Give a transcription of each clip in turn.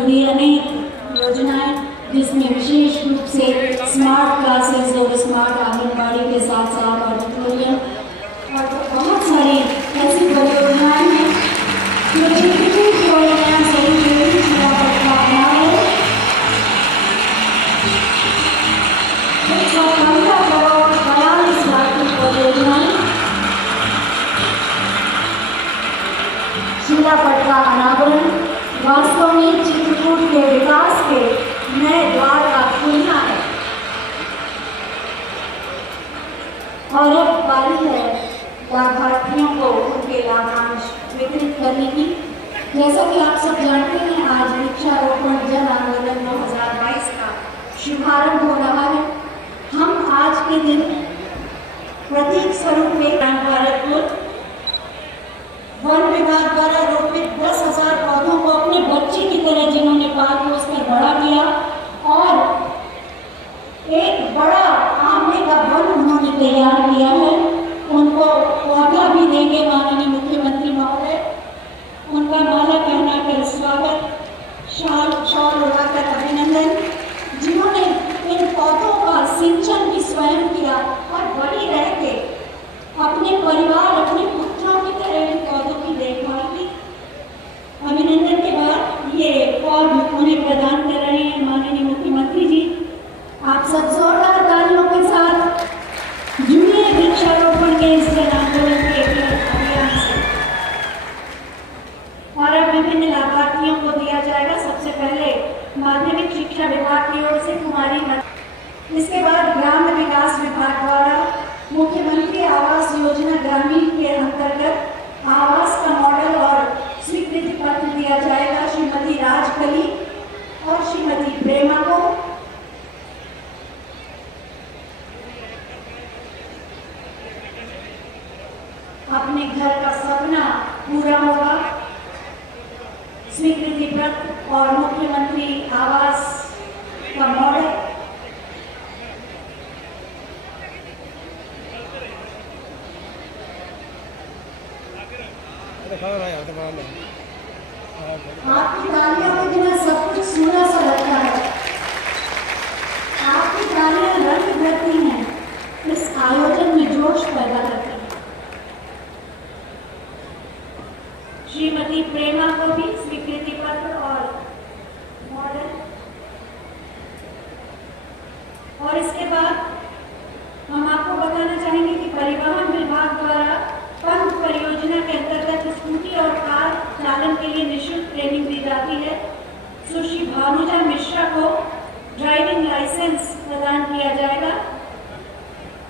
जुड़ी अनेक योजनाएं, जिसमें विशेष रूप से स्मार्ट क्लासेस और स्मार्ट आंगनबाड़ी के साथ साथ ऑडिटोरियम और बहुत सारी ऐसी परियोजनाएं हैं जो चित्रकूट योजना से जुड़ी जिला पटना है। 115 करोड़ 42 लाख की परियोजनाएं जिला पटना अनावरण वास्तव में चित्रकूट के विकास के नए द्वार का खुलना है। और अब बारी है लाभार्थियों को उनके लाभांश वितरित करने की। जैसा कि आप सब जानते हैं, आज वृक्षारोपण जन आंदोलन 2022 का शुभारंभ हो रहा है। हम आज के दिन प्रतीक स्वरूप में भारतपुर वन विभाग द्वारा रोपित 10,000 पौधों को अपने बच्चे की तरह, जिन्होंने पाल पोस कर बड़ा किया और एक बड़ा आमले का वन उन्होंने तैयार किया है, उनको पौधा भी देंगे माननीय मुख्यमंत्री महोदय। उनका माला पहनाकर स्वागत, शॉल उड़ाकर अभिनंदन। जिन्होंने इन पौधों का सिंचन भी स्वयं किया और बड़ी रह के अपने परिवार, अपने पुत्रों की तरह इन पौधों की देखभाल की। अभिनंदन के बाद ये पौध उन्हें प्रदान कर रहे हैं माननीय मुख्यमंत्री जी। आप सब जोरदार तालियों के साथ जुड़िए वृक्षारोपण के इस जन आंदोलन के अभियान से। और अब विभिन्न लाभार्थियों को दिया जाएगा। सबसे पहले माध्यमिक शिक्षा विभाग की ओर से कुमारी, इसके बाद ग्राम्य विकास विभाग द्वारा मुख्यमंत्री आवास योजना ग्रामीण के अंतर्गत आवास का मॉडल और स्वीकृति पत्र दिया जाएगा श्रीमती राजकली और श्रीमती प्रेमा को। अपने घर का सपना पूरा होगा, स्वीकृति पत्र और मुख्यमंत्री आवास का मॉडल। आपकी तालियों के बिना सब कुछ सूना सा लगता है। आपकी तालियां रंग भरती हैं, इस आयोजन में जोश पैदा करती हैं। श्रीमती प्रेमा को भी स्वीकृति पत्र और मॉडल। और इसके बाद हम आपको बताना चाहेंगे कि परिवहन विभाग द्वारा पंथ परियोजना के अंतर्गत स्कूटी और कार चालन के लिए निःशुल्क ट्रेनिंग दी जाती है। सुश्री भानुजा मिश्रा को ड्राइविंग लाइसेंस प्रदान किया जाएगा।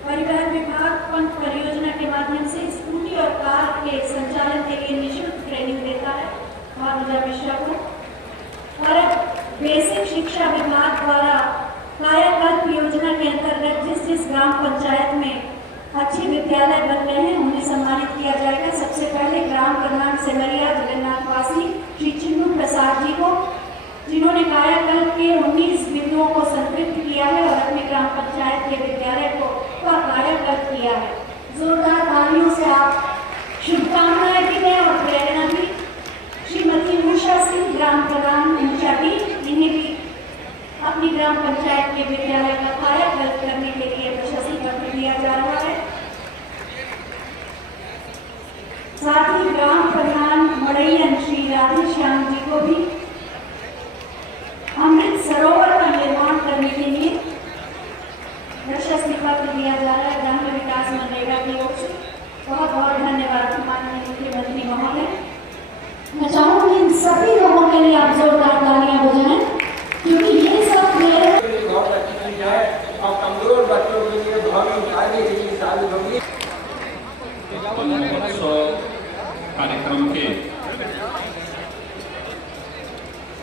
परिवहन विभाग पंथ परियोजना के माध्यम से स्कूटी और कार के संचालन के लिए निःशुल्क ट्रेनिंग देता है भानुजा मिश्रा को। और अब बेसिक शिक्षा विभाग द्वारा कायाकल्प योजना के अंतर्गत जिस जिस ग्राम पंचायत में अच्छे विद्यालय बन रहे हैं उन्हें सम्मानित किया जाएगा। सबसे पहले ग्राम प्रधान सेमरिया जगन्नाथवासी श्री चिन्नू प्रसाद जी को, जिन्होंने कायाकल्प के 19 बिंदुओं को संतृप्त किया है और अपने ग्राम पंचायत के विद्यालय को कायाकल्प किया है। जोरदार तालियों से आप शुभकामनाएं भी दें और प्रेरणा भी। श्रीमती उषा सिंह ग्राम प्रधान ऊंचा भी, इन्हें भी अपनी ग्राम पंचायत के विद्यालय का कायाकल्प करने के लिए प्रशस्ति पत्र दिया जा रहा है। साथ ही ग्राम प्रधान मड़ैयन श्री राधे श्याम जी को भी अमृत सरोवर का निर्माण करने के लिए प्रशस्ति पत्र दिया जा रहा है ग्राम्य विकास मनरेगा की ओर से। बहुत बहुत धन्यवाद माननीय मुख्यमंत्री महोदय। मैं चाहूंगी इन सभी लोगों के लिए आप जोरदार तालियां बजाएं, क्योंकि ये सब बहुत अच्छी चीज है और कमजोर बच्चों के लिए बहुत उठाने के लिए साबित होगी। कार्यक्रम के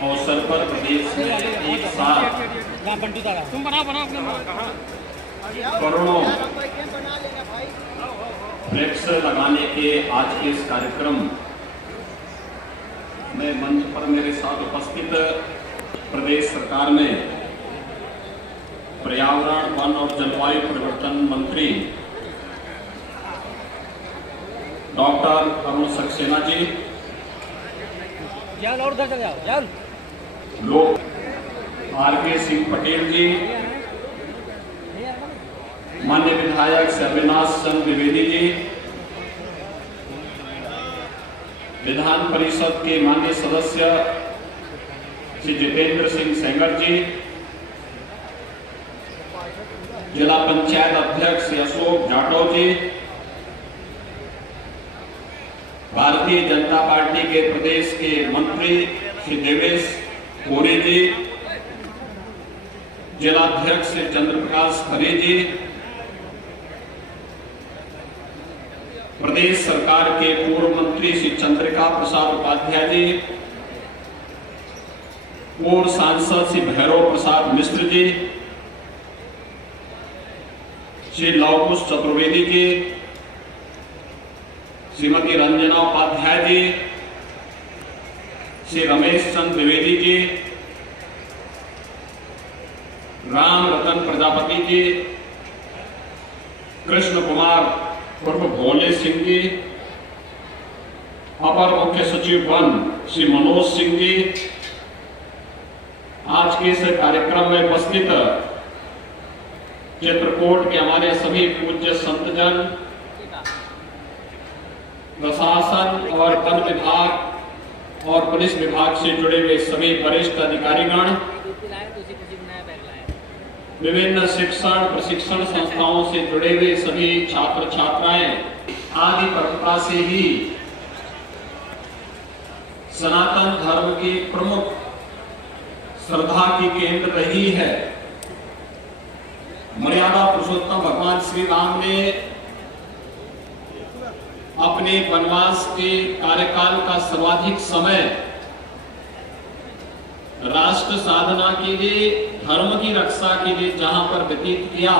अवसर पर प्रदेश में एक साथ करोड़ों फ्लेक्स लगाने के आज के इस कार्यक्रम में मंच पर मेरे साथ उपस्थित प्रदेश सरकार में पर्यावरण, वन और जलवायु परिवर्तन मंत्री डॉक्टर अरुण सक्सेना जी, और उधर चले जाओ, लोक आर.के. सिंह पटेल जी, माननीय विधायक श्री अविनाश चंद्र द्विवेदी जी, विधान परिषद के माननीय सदस्य श्री जितेंद्र सिंह सेंगर जी, जिला पंचायत अध्यक्ष श्री अशोक जाटव जी, भारतीय जनता पार्टी के प्रदेश के मंत्री श्री देवेश कोरे जी, जिलाध्यक्ष श्री चंद्रप्रकाश खरे जी, प्रदेश सरकार के पूर्व मंत्री श्री चंद्रिका प्रसाद उपाध्याय जी, पूर्व सांसद श्री भैरव प्रसाद मिश्र जी, श्री लवकुश चतुर्वेदी जी, श्रीमती रंजना उपाध्याय जी, श्री रमेश चंद्र द्विवेदी जी, राम रतन प्रजापति जी, कृष्ण कुमार उर्फ भोले सिंह जी, अपर मुख्य सचिव वन श्री मनोज सिंह जी, आज के इस कार्यक्रम में उपस्थित चित्रकूट के हमारे सभी पूज्य संतजन, प्रशासन और वन विभाग और पुलिस विभाग से जुड़े हुए सभी वरिष्ठ अधिकारीगण, विभिन्न शिक्षण प्रशिक्षण संस्थाओं से जुड़े हुए सभी छात्र छात्राएं, आदि परंपरा से ही सनातन धर्म की प्रमुख श्रद्धा की केंद्र रही है। मर्यादा पुरुषोत्तम भगवान श्री राम ने अपने वनवास के कार्यकाल का सर्वाधिक समय राष्ट्र साधना के लिए, धर्म की रक्षा के लिए जहां पर व्यतीत किया,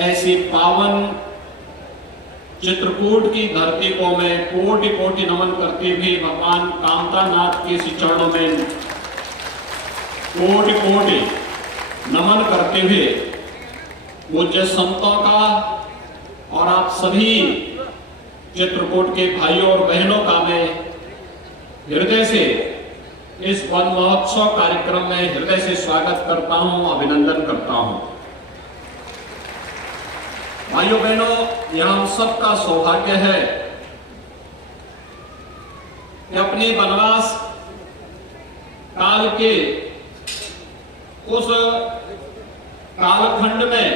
ऐसे पावन चित्रकूट की धरती को मैं कोटि कोटि नमन करते हुए भगवान कामतानाथ के चरणों में कोटि कोटि नमन करते हुए पूज्य संतों का और आप सभी चित्रकूट के भाइयों और बहनों का मैं हृदय से इस वन महोत्सव कार्यक्रम में हृदय से स्वागत करता हूं, अभिनंदन करता हूं। भाइयों बहनों, यह हम सबका सौभाग्य है कि अपने वनवास काल के उस कालखंड में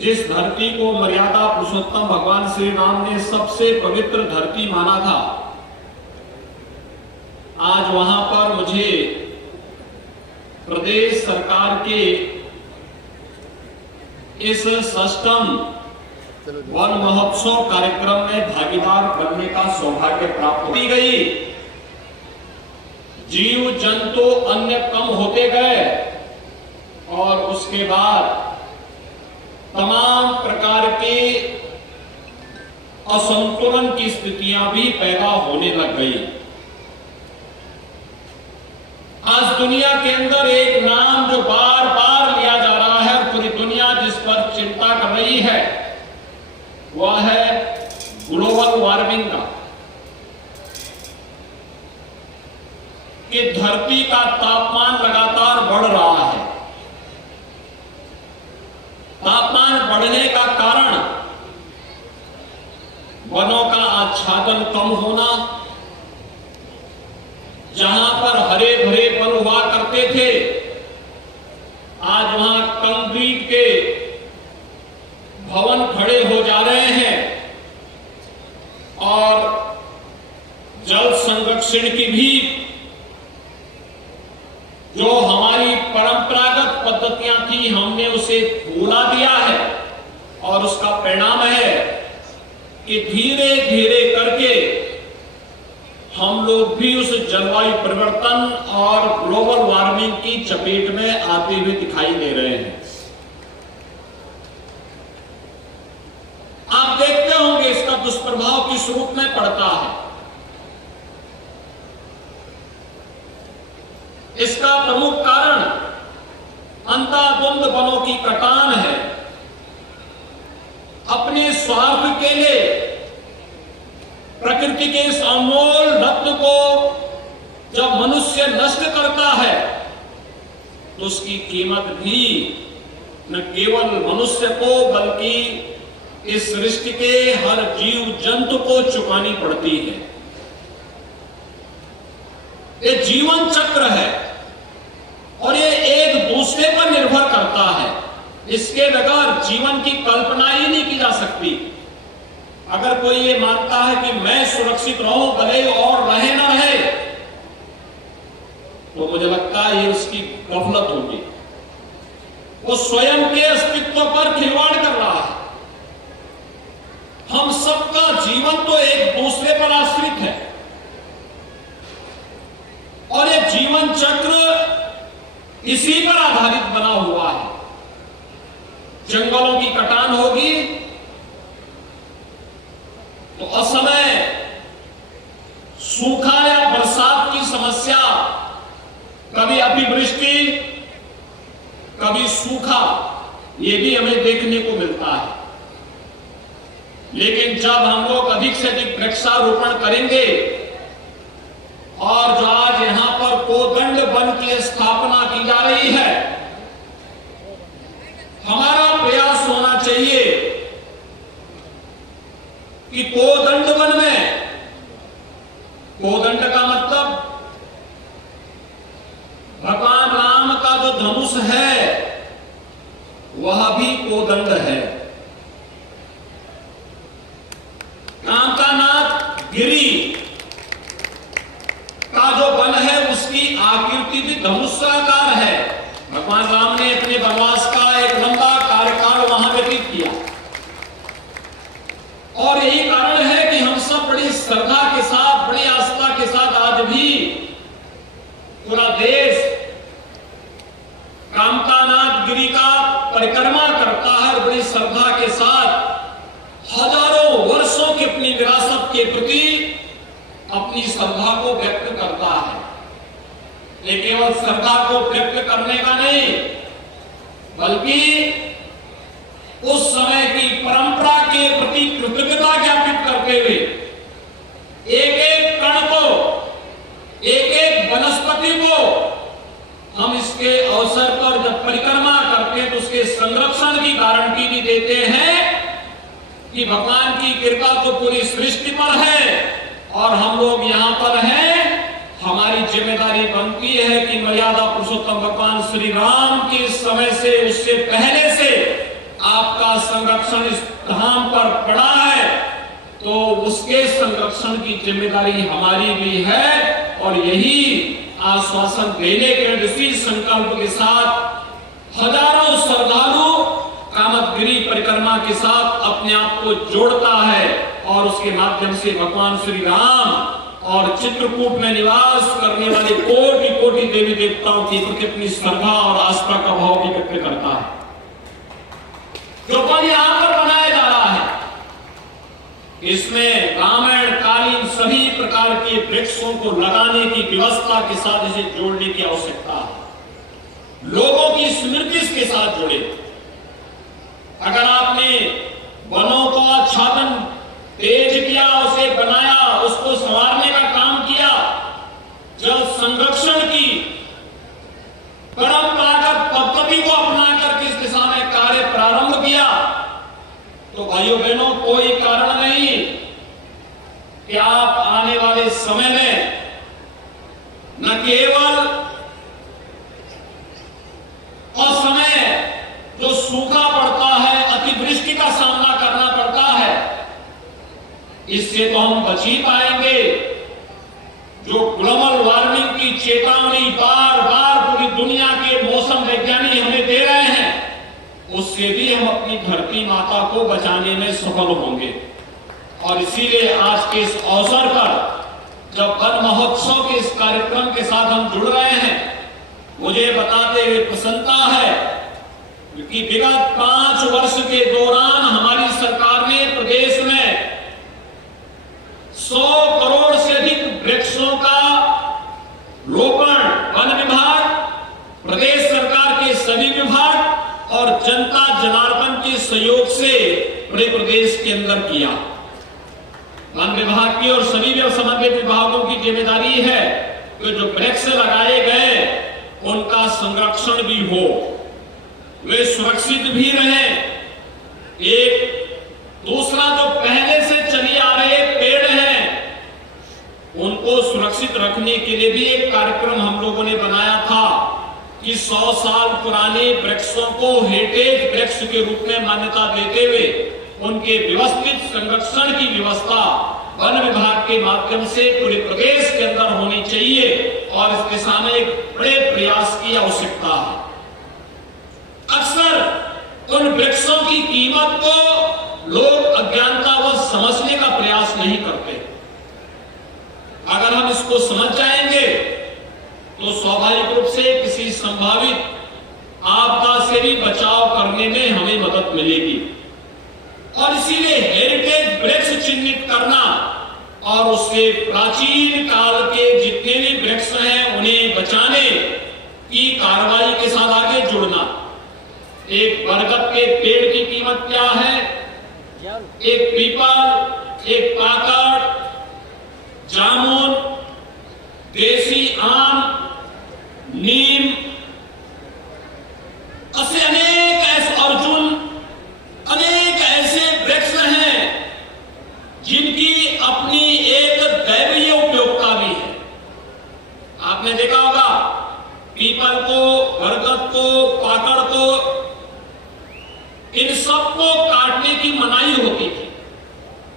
जिस धरती को मर्यादा पुरुषोत्तम भगवान श्री राम ने सबसे पवित्र धरती माना था, आज वहां पर मुझे प्रदेश सरकार के इस 6th वन महोत्सव कार्यक्रम में भागीदार बनने का सौभाग्य प्राप्त की गई। जीव जंतु अन्य कम होते गए और उसके बाद तमाम प्रकार के असंतुलन की स्थितियां भी पैदा होने लग गई। आज दुनिया के अंदर एक नाम जो बार बार लिया जा रहा है और पूरी दुनिया जिस पर चिंता कर रही है, वह है ग्लोबल वार्मिंग का, कि धरती का तापमान लगातार बढ़ रहा है। तापमान बढ़ने का कारण वनों का आच्छादन कम होना, जहां पर हरे भरे वन हुआ करते थे, आज वहां कंक्रीट के भवन खड़े हो जा रहे हैं और जल संरक्षण की भी जो हमारी परंपरागत पद्धतियां थी, हमने उसे भुला दिया है और उसका परिणाम है कि धीरे धीरे करके हम लोग भी उस जलवायु परिवर्तन और ग्लोबल वार्मिंग की चपेट में आते हुए दिखाई दे रहे हैं। आप देखते होंगे इसका दुष्प्रभाव किस रूप में पड़ता है। इसका प्रमुख कारण अंधाधुंध वनों की कटान है। अपने स्वार्थ के लिए प्रकृति के इस अनमोल रत्न को जब नष्ट करता है तो उसकी कीमत भी न केवल मनुष्य को बल्कि इस सृष्टि के हर जीव जंतु को चुकानी पड़ती है। ये जीवन चक्र है और ये एक दूसरे पर निर्भर करता है। इसके बगैर जीवन की कल्पना ही नहीं की जा सकती। अगर कोई ये मानता है कि मैं सुरक्षित रहूं भले और रहे ना रहे, तो मुझे लगता है ये उसकी गफलत होगी। वो स्वयं के अस्तित्व पर खिलवाड़ कर रहा है। हम सबका जीवन तो एक दूसरे पर आश्रित है और ये जीवन चक्र इसी पर आधारित बना हुआ है। जंगलों की कटान होगी तो असमय सूखा या बरसात की समस्या, कभी अतिवृष्टि कभी सूखा, ये भी हमें देखने को मिलता है। लेकिन जब हम लोग अधिक से अधिक वृक्षारोपण करेंगे और जो आज यहां पर कोदंड वन की स्थापना की जा रही है, हमारा प्रयास होना चाहिए कि कोदंड वन में, कोदंड का मतलब भगवान राम का जो धनुष है वह भी कोदंड है। कांकानाथ गिरी का जो वन है उसकी आकृति भी धनुषाकार है। भगवान राम ने अपने वनवास का एक लंबा कार्यकाल वहां व्यतीत किया और यही कारण है कि हम सब बड़ी श्रद्धा के साथ, बड़ी आस्था के साथ आज भी पूरा देश कामकानाथ गिरी का परिक्रमा करता है और बड़ी श्रद्धा के साथ हजारों वर्षों की अपनी विरासत के प्रति अपनी श्रद्धा को व्यक्त करता है। ये केवल श्रद्धा को व्यक्त करने का नहीं, बल्कि उस समय की परंपरा के प्रति कृतज्ञता ज्ञापित करते हुए एक एक कण को, एक एक वनस्पति को हम इसके अवसर पर जब परिक्रमा करते हैं तो उसके संरक्षण की गारंटी भी देते हैं कि भगवान की कृपा तो पूरी सृष्टि पर है और हम लोग यहां पर हैं। हमारी जिम्मेदारी बनती है कि मर्यादा पुरुषोत्तम भगवान श्री राम के समय से, उससे पहले से आपका संरक्षण इस धाम पर पड़ा है, तो उसके संरक्षण की जिम्मेदारी हमारी भी है। और यही आश्वासन देने के इसी संकल्प के साथ हजारों श्रद्धालु कामतगिरी परिक्रमा के साथ अपने आप को जोड़ता है और उसके माध्यम से भगवान श्री राम और चित्रकूट में निवास करने वाले कोटि कोटि देवी देवताओं की प्रति अपनी श्रद्धा और आस्था का भाव भी व्यक्त करता है। जो पद यहां पर बनाया जा रहा है, इसमें रामायण कालीन सभी प्रकार के वृक्षों को लगाने की व्यवस्था के साथ इसे जोड़ने की आवश्यकता है। लोगों की स्मृति इसके साथ जुड़े। अगर आपने वनों को आच्छादन तेज किया, उसे बनाया, उसको संवारने का काम किया, जल संरक्षण की परंपरागत पद्धति को अपना करके इस दिशा में कार्य प्रारंभ किया, तो भाइयों बहनों कोई कारण नहीं कि आप आने वाले समय में न केवल असमय जो सूखा पड़ता है, अतिवृष्टि का सामना करना पड़ता है, इससे तो हम बच ही पाएंगे। जो ग्लोबल वार्मिंग की चेतावनी बार बार पूरी दुनिया के मौसम वैज्ञानिक हमें दे रहे हैं, उससे भी हम अपनी धरती माता को बचाने में सफल होंगे। और इसीलिए आज के इस अवसर पर जब वन महोत्सव के इस कार्यक्रम के साथ हम जुड़ रहे हैं, मुझे बताते हुए प्रसन्नता है कि विगत 5 वर्ष के दौरान हमारी सरकार ने प्रदेश में 100 करोड़ से अधिक वृक्षों का रोपण वन विभाग, प्रदेश सरकार के सभी विभाग और जनता जनार्दन के सहयोग से पूरे प्रदेश के अंदर किया। वन विभाग की और सभी संबंधित विभागों की जिम्मेदारी है कि जो वृक्ष लगाए गए उनका संरक्षण भी हो, वे सुरक्षित भी रहें। एक दूसरा, जो पहले से चली आ रहे पेड़ हैं उनको सुरक्षित रखने के लिए भी एक कार्यक्रम हम लोगों ने बनाया था कि 100 साल पुराने वृक्षों को हेरिटेज वृक्ष के रूप में मान्यता देते हुए उनके व्यवस्थित संरक्षण की व्यवस्था वन विभाग के माध्यम से पूरे प्रदेश के अंदर होनी चाहिए और इस दिशा में एक बड़े प्रयास की आवश्यकता है। अक्सर उन वृक्षों की कीमत को लोग अज्ञानतावश समझने का प्रयास नहीं करते। अगर हम इसको समझ जाएंगे तो स्वाभाविक रूप से किसी संभावित आपदा से भी बचाव करने में हमें मदद मिलेगी। और इसीलिए हेरिटेज वृक्ष चिन्हित करना और उसके प्राचीन काल के जितने भी वृक्ष हैं उन्हें बचाने की कार्रवाई के साथ आगे जुड़ना। एक बरगद के पेड़ की कीमत क्या है, एक पीपल, एक पाकड़, जामुन, देसी आम, नीम, ऐसे अनेक अर्जुन, अनेक ऐसे वृक्ष हैं जिनकी अपनी एक दैवीय उपयोगिता भी है। आपने देखा होगा पीपल को, बरगद को, पाकड़ को, इन सबको काटने की मनाही होती थी,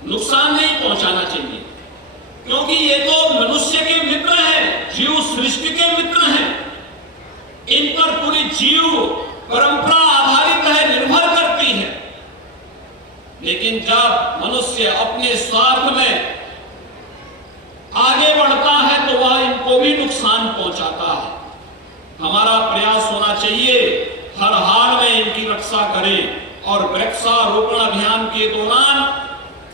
नुकसान नहीं पहुंचाना चाहिए, क्योंकि ये तो मनुष्य के मित्र हैं, जीव सृष्टि के मित्र हैं। इन पर पूरी जीव परंपरा आधारित है, निर्भर करती है। लेकिन जब मनुष्य अपने स्वार्थ में आगे बढ़ता है तो वह इनको भी नुकसान पहुंचाता है। हमारा प्रयास होना चाहिए हर हाल में इनकी रक्षा करें और वृक्षारोपण अभियान के दौरान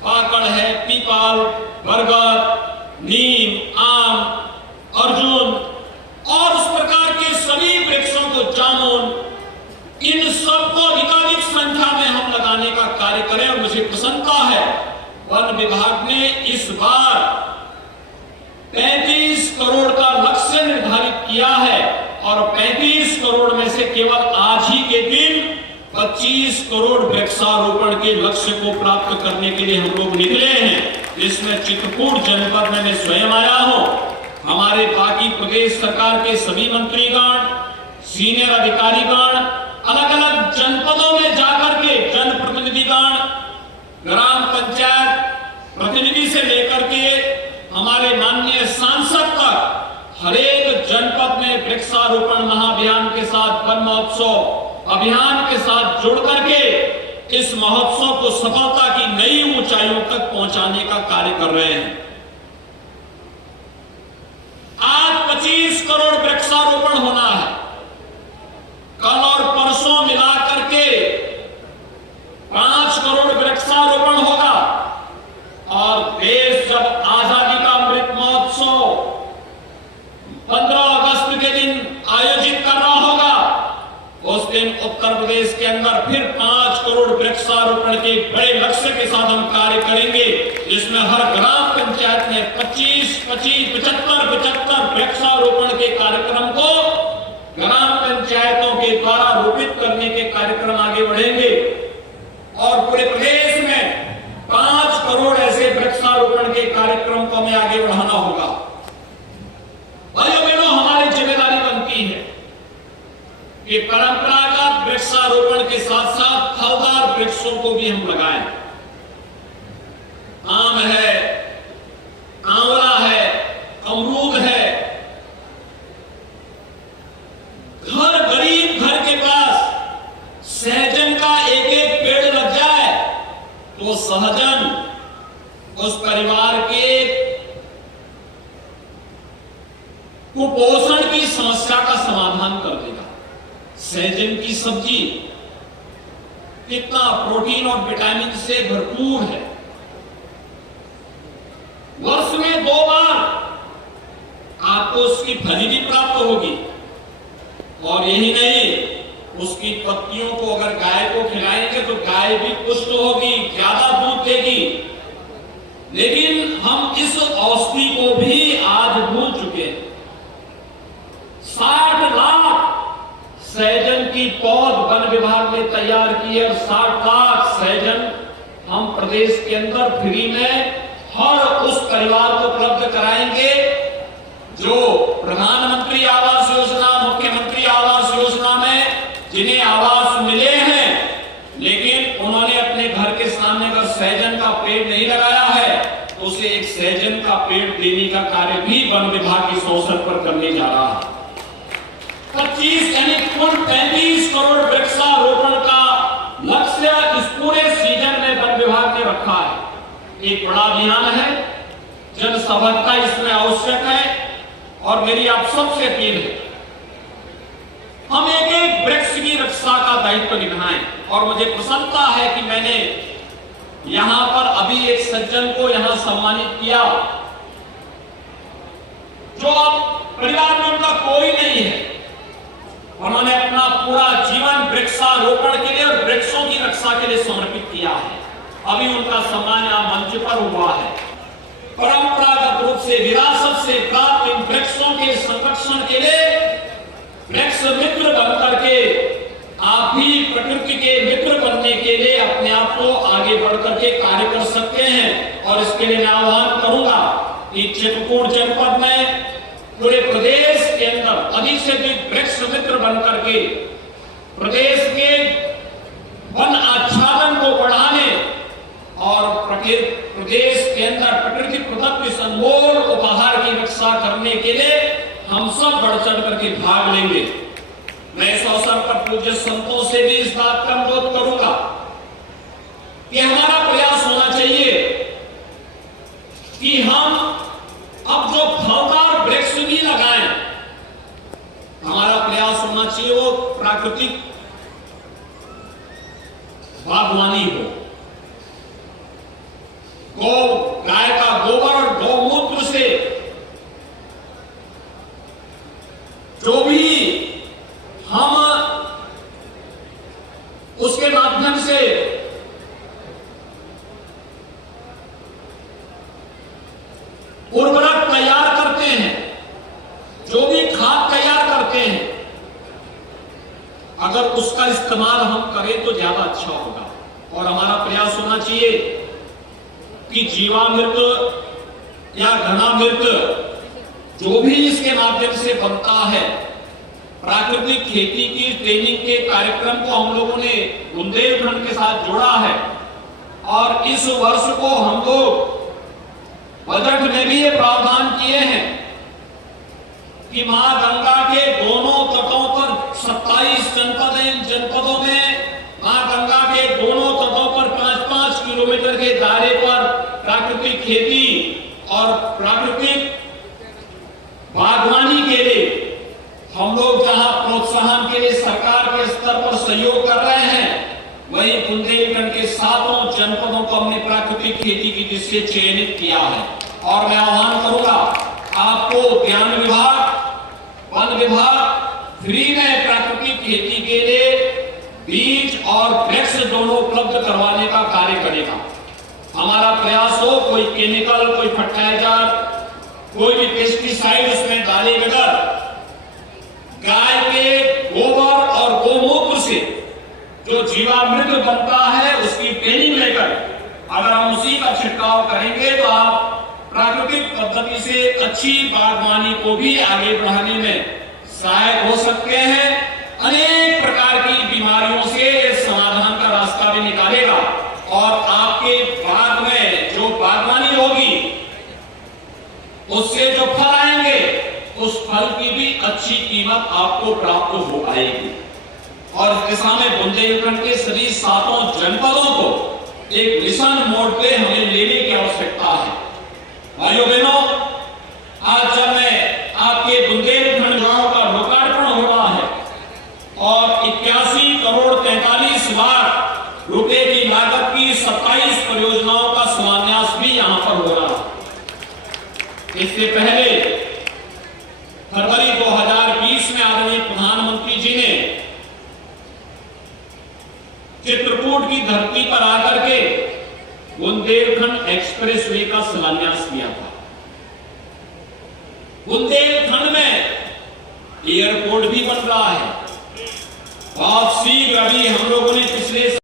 पाकड़ है, पीपल, बरगद, नीम, आम, अर्जुन और उस प्रकार के सभी वृक्षों को, जामुन, इन सबको अधिकाधिक संख्या में हम लगाने का कार्य करें। और मुझे प्रसन्नता है वन विभाग ने इस बार 35 करोड़ का लक्ष्य निर्धारित किया है और 35 करोड़ में से केवल आज ही के दिन 25 करोड़ वृक्षारोपण के लक्ष्य को प्राप्त करने के लिए हम लोग निकले हैं। इसमें चित्रकूट जनपद में मैं स्वयं आया हूं, हमारे बाकी प्रदेश सरकार के सभी मंत्रीगण, सीनियर अधिकारीगण अलग अलग जनपदों में जाकर के जनप्रतिनिधिगण, ग्राम पंचायत प्रतिनिधि से लेकर के हमारे माननीय सांसद तक हर एक जनपद में वृक्षारोपण महाअभियान के साथ, वन महोत्सव अभियान के साथ जुड़ करके इस महोत्सव को सफलता की नई ऊंचाइयों तक पहुंचाने का कार्य कर रहे हैं। आज 25 करोड़ वृक्षारोपण होना है, कल और परसों मिला करके 5 करोड़ वृक्षारोपण होगा और देश जब आजादी का अमृत महोत्सव 15 अगस्त के दिन आयोजित कर रहा होगा, उस दिन उत्तर प्रदेश के अंदर फिर 5 करोड़ वृक्षारोपण के बड़े लक्ष्य के साथ हम कार्य करेंगे, जिसमें हर ग्राम पंचायत में 25-75 वृक्षारोपण के कार्यक्रम को ग्राम पंचायतों के द्वारा रोपित करने के कार्यक्रम आगे बढ़ेंगे और पूरे प्रदेश में 5 करोड़ ऐसे वृक्षारोपण के कार्यक्रम को हमें आगे बढ़ाना होगा। भाइयों बहनों, हमारी जिम्मेदारी बनती है कि परंपरागत वृक्षारोपण के साथ साथ फलदार वृक्षों को भी हम लगाएं। आम है, आंवला है, अमरूद है। गरीब घर के पास सहजन का एक पेड़ लग जाए तो सहजन उस परिवार के कुपोषण की समस्या का समाधान कर देगा। सहजन की सब्जी कितना प्रोटीन और विटामिन से भरपूर है। वर्ष में 2 बार आपको उसकी फली भी प्राप्त होगी और यही नहीं, उसकी पत्तियों को अगर गाय को खिलाएंगे तो गाय भी पुष्ट होगी, ज्यादा दूध देगी। लेकिन हम इस औषधि को भी आज भूल चुके हैं। सहजन की पौध वन विभाग ने तैयार की है और 60 लाख सहजन हम प्रदेश के अंदर फ्री में हर उस परिवार को उपलब्ध कराएंगे जो प्रधानमंत्री आवास योजना, मुख्यमंत्री आवास योजना में जिन्हें आवास मिले हैं लेकिन उन्होंने अपने घर के सामने अगर सहजन का पेड़ नहीं लगाया है तो उसे एक सहजन का पेड़ देने का कार्य भी वन विभाग इस अवसर पर करने जा रहा है। 25 यानी कुल 35 करोड़ वृक्षारोपण का लक्ष्य इस पूरे सीजन में वन विभाग ने रखा है। एक बड़ा अभियान है, जन सहभागिता इसमें आवश्यक है और मेरी आप सबसे अपील है हम एक एक वृक्ष की रक्षा का दायित्व निभाएं। और मुझे प्रसन्नता है कि मैंने यहां पर अभी एक सज्जन को यहां सम्मानित किया जो अब परिवार में उनका कोई नहीं है, उन्होंने अपना पूरा जीवन वृक्षारोपण के लिए और वृक्षों की रक्षा के लिए समर्पित किया है। अभी उनका सम्मान यहां मंच पर हुआ है। परंपरागत रूप से विरासत से प्राप्त इन वृक्षों के संरक्षण के लिए वृक्ष मित्र बनकर के आप भी प्रकृति के मित्र बनने के लिए अपने आप को आगे बढ़कर के कार्य कर सकते हैं। और इसके लिए मैं आह्वान करूंगा कि चित्रकूट जनपद में पूरे प्रदेश के अंदर अधिक से अधिक वृक्ष मित्र बनकर के प्रदेश के वन आच्छादन को बढ़ाने और प्रदेश के अंदर प्रकृति प्रदत्त इस अनमोल उपहार की रक्षा करने के लिए हम सब बढ़ चढ़ करके भाग लेंगे। मैं इस अवसर पर पूज्य संतों से भी इस बात का अनुरोध करूंगा कि हमारा प्रयास होना चाहिए कि हम अब जो फलदार वृक्ष भी लगाएं, हमारा प्रयास होना चाहिए वो प्राकृतिक बागवानी हो। गाय का गोबर और गौमूत्र से जो भी हम उसके माध्यम से उर्वरक तैयार करते हैं, जो भी खाद तैयार करते हैं, अगर उसका इस्तेमाल हम करें तो ज्यादा अच्छा होगा। और हमारा प्रयास होना चाहिए कि जीवामृत या घनामृत जो भी इसके माध्यम से बनता है, प्राकृतिक खेती की ट्रेनिंग के कार्यक्रम को हम लोगों ने बुंदेलखंड के साथ जोड़ा है। और इस वर्ष को हम लोग बजट में भी ये प्रावधान किए हैं कि मां गंगा के दोनों तटों पर 27 जनपदों में मां गंगा के दोनों तटों पर 5-5 किलोमीटर के दायरे पर प्राकृतिक खेती और प्राकृतिक बागवानी के लिए हम लोग जहां प्रोत्साहन के लिए सरकार के स्तर पर सहयोग कर रहे हैं, वही बुंदेलखंड के 7 जनपदों को हमने प्राकृतिक खेती की दृष्टि से चयनित किया है। और मैं आह्वान करूंगा आपको उद्यान विभाग, वन विभाग फ्री में प्राकृतिक खेती के लिए बीज और वृक्ष दोनों उपलब्ध करवाने का कार्य करेगा। हमारा प्रयास हो कोई केमिकल, कोई फर्टिलाइजर, कोई भी पेस्टिसाइड उसमें डाले बगैर गाय के गोबर और गोमूत्र से जो जीवामृत बनता है उसकी ट्रेनिंग लेकर अगर हम उसी का छिड़काव करेंगे तो आप प्राकृतिक पद्धति से अच्छी बागवानी को भी आगे बढ़ाने में सहायक हो सकते हैं। अनेक प्रकार की बीमारियों से समाधान का रास्ता भी निकालेगा और आपके बाग में जो बागवानी होगी उससे जो फल आएंगे उस फल की भी अच्छी कीमत आपको प्राप्त हो पाएगी। और इस दिशा में बुंदेलखंड के सभी 7 जनपदों को एक मिशन मोड पे हमें लेने की आवश्यकता है। भाइयों बहनों, आज जब मैं आपके बुंदेलखंड गांव का लोकार्पण हो रहा है और 81 करोड़ 43 लाख रुपए की लागत की 27 परियोजनाओं का शिलान्यास भी यहां पर हो रहा है। इससे पहले फरवरी 2020 में आदरणीय प्रधानमंत्री जी ने चित्रकूट की धरती पर आकर के बुंदेलखंड एक्सप्रेसवे का शिलान्यास किया था। बुंदेलखंड में एयरपोर्ट भी बन रहा है, बहुत शीघ्र अभी हम लोगों ने पिछले